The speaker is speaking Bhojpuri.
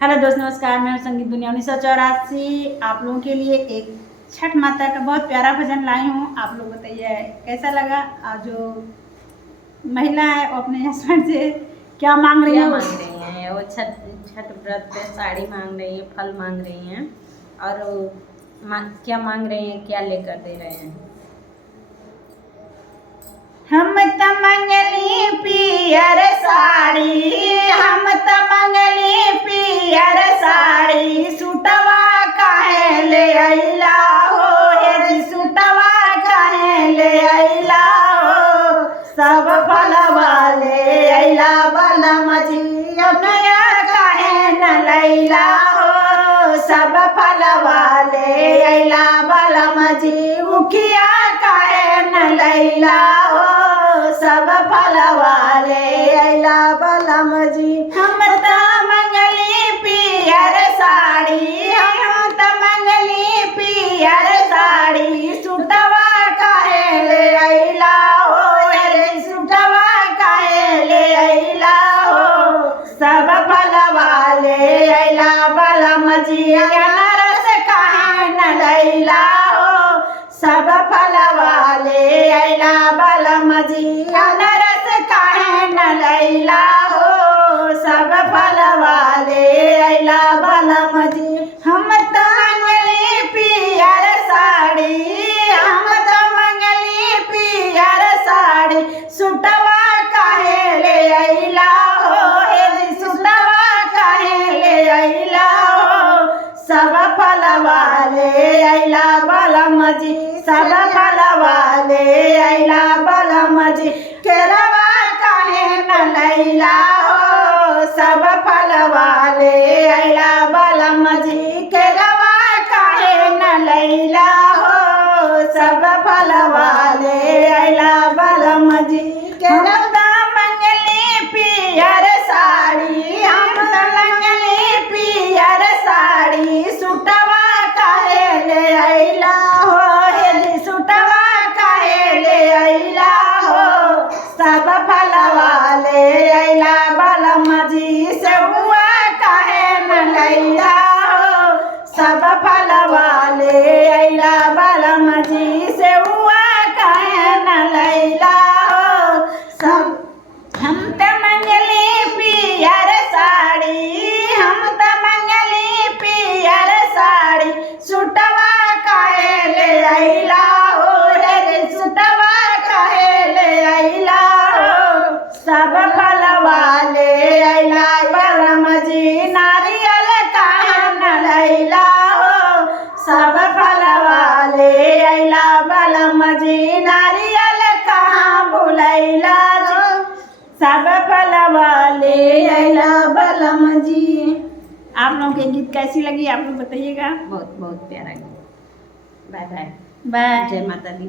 हेलो दोस्त, नमस्कार। मैं हूं संगीत दुनिया 1984 आप लोगों के लिए एक छठ माता का बहुत प्यारा भजन लाई हूं। आप लोग बताइए कैसा लगा। और जो महिला है वो अपने हस्बैंड से क्या मांग रही है? वो छठ छठ व्रत पे साड़ी मांग रही है, फल मांग रही हैं और क्या मांग रही हैं, क्या लेकर दे रहे हैं। हम त मंगली पियर साड़ी, हम त मंगली पियर साड़ी, सूटवा काहे ले अइला हो, हे सूटवा काहे ले अइला हो, सब फलवा ले अइला बलम जी, नया काहे न लैला हो, सब फलवा ले अइला बलम जी, उखिया काहे न लैला हो, सब फलवा ले अइला बलम जी। हम त मंगली पियर साड़ी, हम त मंगली पियर साड़ी, सूटवा काहे ले अइला हो, रे सूटवा काहे ले अइला हो, सब फलवा ले अइला बलम जी, अनारस काहे न लैला हो, सब फलवा ले अइला बलम जी, अनारस काहे न लैला हो, सब फलवा ले अइला बलम जी। हम त मंगली पियर साड़ी, हम त मंगली पियर साड़ी, सूटवा काहे ले अइला हो, हे सूटवा काहे ले अइला हो, सब फलवा ले अइला बलम जी, सब फलवा ले अइला बलम जी, केरवा काहे न लैला हो, सब फलवा ले अइला बलम जी, केरवा काहे न लैला हो, सब फलवा ले अइला बलम जी। हम त मंगली पियर साड़ी, हम त मंगली पियर साड़ी, सूटवा काहे ले अइला हो, हे सूटवा काहे ले अइला हो, सब फलवा ले अइला बलम जी, सेहुआ काहे न लैला हो, सब फलवा ले अइला बलम जी, सेहुआ काहे न लैला हो, सब। हम त मंगली पियर साड़ी, हम त मंगली पियर साड़ी, सूटवा काहे ले अइला हो, रे सूटवा काहे ले अइला हो, सब फलवा ले अइला बलम जी, नारियल काहे न लैला हो, सब फलवा ले अइला बलम जी, नारियल कहाँ भुलैला जी, सब फलवा ले अइला बलम जी। आप लोगों के गीत कैसी लगी आप लोग बताइएगा। बहुत बहुत प्यारा गीत। Bye bye. बाय। जय माता दी।